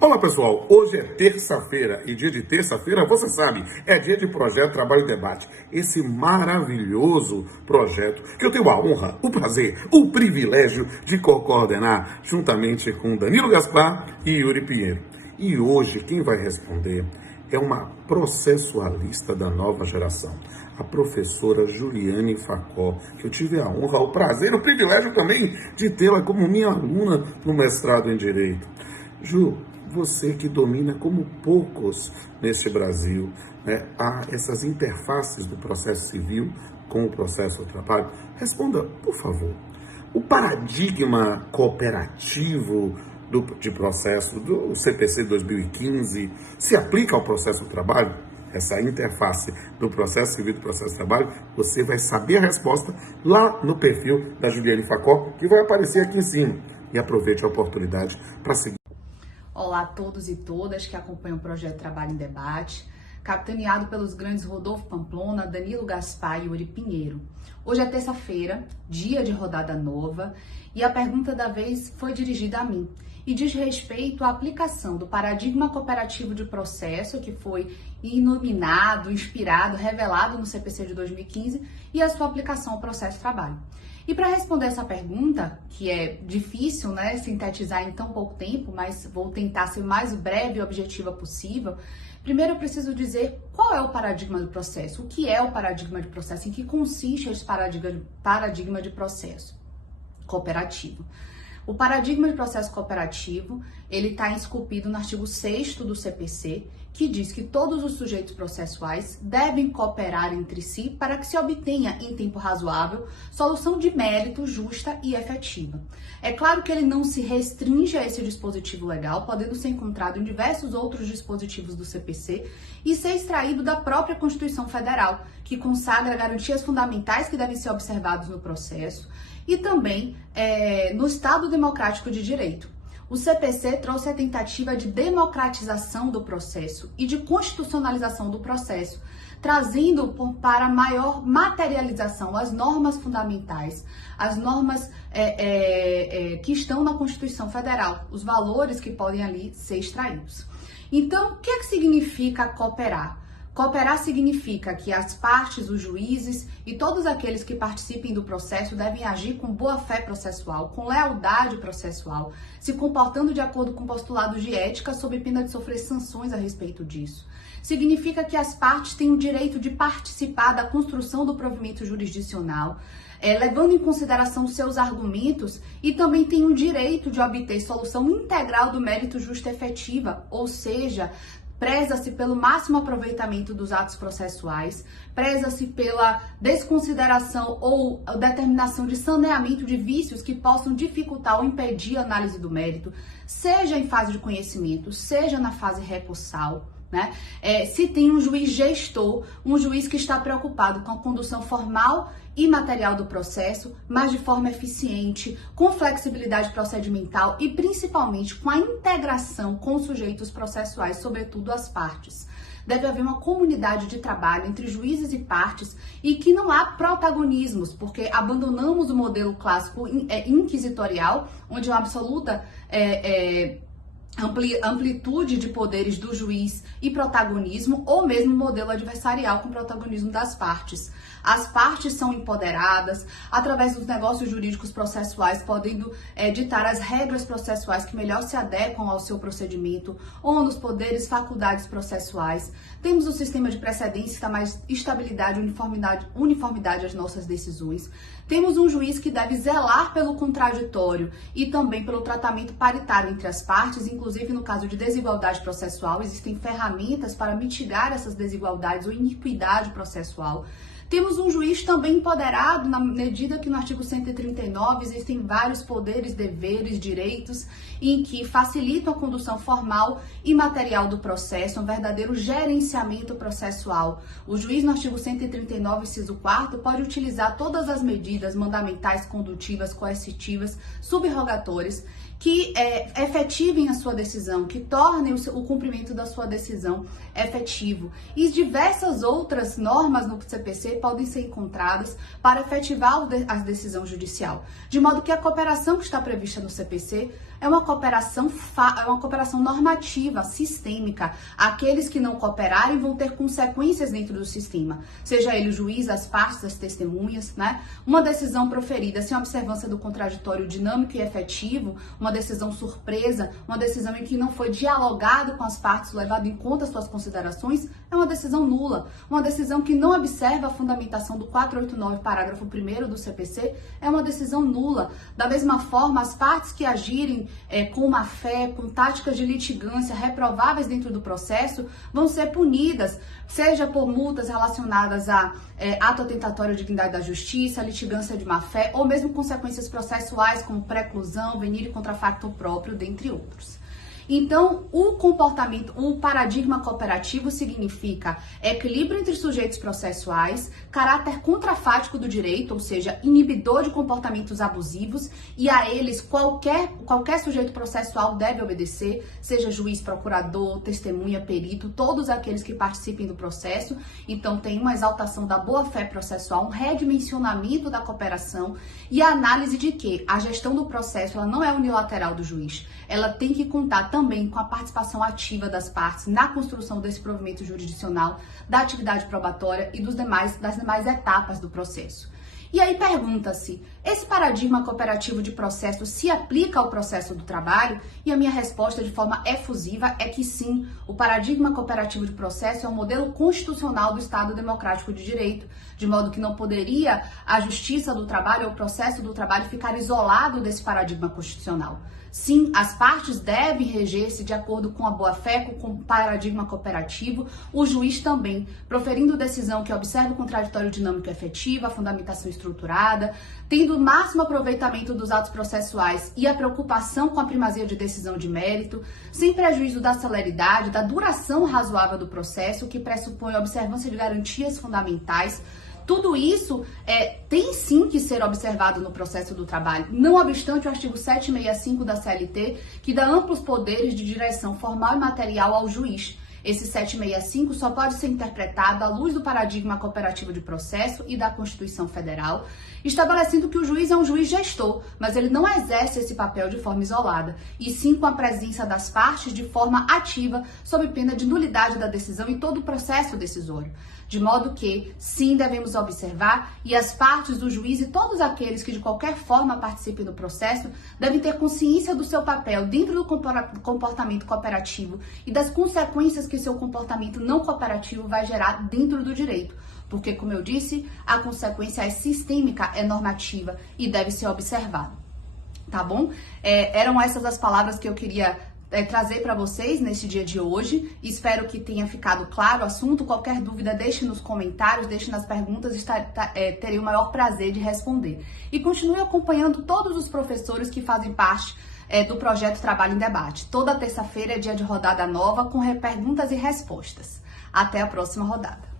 Olá pessoal, hoje é terça-feira e dia de terça-feira, você sabe, é dia de Projeto Trabalho e Debate. Esse maravilhoso projeto que eu tenho a honra, o prazer, o privilégio de coordenar juntamente com Danilo Gaspar e Yuri Pinheiro. E hoje quem vai responder é uma processualista da nova geração, a professora Juliane Facó, que eu tive a honra, o prazer, o privilégio também de tê-la como minha aluna no mestrado em Direito. Ju, você que domina como poucos neste Brasil, né, essas interfaces do processo civil com o processo do trabalho, responda, por favor, o paradigma cooperativo de processo do CPC 2015 se aplica ao processo do trabalho? Essa interface do processo civil e do processo de trabalho, você vai saber a resposta lá no perfil da Juliane Facó, que vai aparecer aqui em cima. E aproveite a oportunidade para seguir. Olá a todos e todas que acompanham o Projeto Trabalho em Debate, capitaneado pelos grandes Rodolfo Pamplona, Danilo Gaspar e Yuri Pinheiro. Hoje é terça-feira, dia de rodada nova, e a pergunta da vez foi dirigida a mim e diz respeito à aplicação do paradigma cooperativo de processo que foi iluminado, inspirado, revelado no CPC de 2015 e a sua aplicação ao processo de trabalho. E para responder essa pergunta, que é difícil, né, sintetizar em tão pouco tempo, mas vou tentar ser o mais breve e objetiva possível, primeiro eu preciso dizer qual é o paradigma do processo, o que é o paradigma de processo, em que consiste esse paradigma de processo cooperativo. O paradigma de processo cooperativo, ele está esculpido no artigo 6º do CPC, que diz que todos os sujeitos processuais devem cooperar entre si para que se obtenha, em tempo razoável, solução de mérito justa e efetiva. É claro que ele não se restringe a esse dispositivo legal, podendo ser encontrado em diversos outros dispositivos do CPC e ser extraído da própria Constituição Federal, que consagra garantias fundamentais que devem ser observados no processo, e também no Estado Democrático de Direito. O CPC trouxe a tentativa de democratização do processo e de constitucionalização do processo, trazendo para maior materialização as normas fundamentais, as normas que estão na Constituição Federal, os valores que podem ali ser extraídos. Então, o que significa cooperar? Cooperar significa que as partes, os juízes e todos aqueles que participem do processo devem agir com boa-fé processual, com lealdade processual, se comportando de acordo com postulados de ética sob pena de sofrer sanções a respeito disso. Significa que as partes têm o direito de participar da construção do provimento jurisdicional, levando em consideração seus argumentos, e também têm o direito de obter solução integral do mérito justo e efetiva, ou seja, preza-se pelo máximo aproveitamento dos atos processuais, preza-se pela desconsideração ou determinação de saneamento de vícios que possam dificultar ou impedir a análise do mérito, seja em fase de conhecimento, seja na fase recursal. Né? Se tem um juiz gestor, um juiz que está preocupado com a condução formal e material do processo, mas de forma eficiente, com flexibilidade procedimental e principalmente com a integração com os sujeitos processuais, sobretudo as partes. Deve haver uma comunidade de trabalho entre juízes e partes e que não há protagonismos, porque abandonamos o modelo clássico inquisitorial, onde a absoluta amplitude de poderes do juiz e protagonismo, ou mesmo modelo adversarial com protagonismo das partes. As partes são empoderadas através dos negócios jurídicos processuais, podendo ditar as regras processuais que melhor se adequam ao seu procedimento, ou nos poderes, faculdades processuais. Temos o sistema de precedência que dá mais estabilidade e uniformidade às nossas decisões. Temos um juiz que deve zelar pelo contraditório e também pelo tratamento paritário entre as partes, inclusive no caso de desigualdade processual, existem ferramentas para mitigar essas desigualdades ou iniquidade processual. Temos um juiz também empoderado, na medida que no artigo 139 existem vários poderes, deveres, direitos, em que facilitam a condução formal e material do processo, um verdadeiro gerenciamento processual. O juiz, no artigo 139, inciso 4º, pode utilizar todas as medidas mandamentais, condutivas, coercitivas, subrogatórias, que efetivem a sua decisão, que tornem o cumprimento da sua decisão efetivo. E diversas outras normas no CPC podem ser encontradas para efetivar a decisão judicial. De modo que a cooperação que está prevista no CPC é uma cooperação normativa, sistêmica. Aqueles que não cooperarem vão ter consequências dentro do sistema, seja ele o juiz, as partes, as testemunhas, né? Uma decisão proferida sem observância do contraditório dinâmico e efetivo, uma decisão surpresa, uma decisão em que não foi dialogado com as partes, levado em conta as suas considerações, é uma decisão nula. Uma decisão que não observa a fundamentação do 489, parágrafo 1º do CPC, é uma decisão nula. Da mesma forma, as partes que agirem com má fé, com táticas de litigância reprováveis dentro do processo, vão ser punidas, seja por multas relacionadas a ato atentatório à dignidade da justiça, litigância de má fé, ou mesmo consequências processuais como preclusão, venire contra facto próprio, dentre outros. Então, o paradigma cooperativo significa equilíbrio entre sujeitos processuais, caráter contrafático do direito, ou seja, inibidor de comportamentos abusivos, e a eles qualquer sujeito processual deve obedecer, seja juiz, procurador, testemunha, perito, todos aqueles que participem do processo. Então, tem uma exaltação da boa-fé processual, um redimensionamento da cooperação e a análise de que a gestão do processo ela não é unilateral do juiz, ela tem que contar também com a participação ativa das partes na construção desse provimento jurisdicional, da atividade probatória e das demais etapas do processo. E aí pergunta-se, esse paradigma cooperativo de processo se aplica ao processo do trabalho? E a minha resposta de forma efusiva é que sim, o paradigma cooperativo de processo é um modelo constitucional do Estado Democrático de Direito, de modo que não poderia a justiça do trabalho ou o processo do trabalho ficar isolado desse paradigma constitucional. Sim, as partes devem reger-se de acordo com a boa-fé, com o paradigma cooperativo, o juiz também, proferindo decisão que observe o contraditório dinâmico efetivo, a fundamentação estruturada, tendo o máximo aproveitamento dos atos processuais e a preocupação com a primazia de decisão de mérito, sem prejuízo da celeridade, da duração razoável do processo, que pressupõe a observância de garantias fundamentais. Tudo isso tem sim que ser observado no processo do trabalho, não obstante o artigo 765 da CLT, que dá amplos poderes de direção formal e material ao juiz. Esse 765 só pode ser interpretado à luz do paradigma cooperativo de processo e da Constituição Federal, estabelecendo que o juiz é um juiz gestor, mas ele não exerce esse papel de forma isolada, e sim com a presença das partes de forma ativa, sob pena de nulidade da decisão em todo o processo decisório. De modo que, sim, devemos observar, e as partes do juiz e todos aqueles que de qualquer forma participem do processo devem ter consciência do seu papel dentro do comportamento cooperativo e das consequências que seu comportamento não cooperativo vai gerar dentro do direito. Porque, como eu disse, a consequência é sistêmica, é normativa e deve ser observada. Tá bom? Eram essas as palavras que eu queria trazer para vocês nesse dia de hoje. Espero que tenha ficado claro o assunto. Qualquer dúvida, deixe nos comentários, deixe nas perguntas, terei o maior prazer de responder. E continue acompanhando todos os professores que fazem parte do projeto Trabalho em Debate. Toda terça-feira é dia de rodada nova com perguntas e respostas. Até a próxima rodada.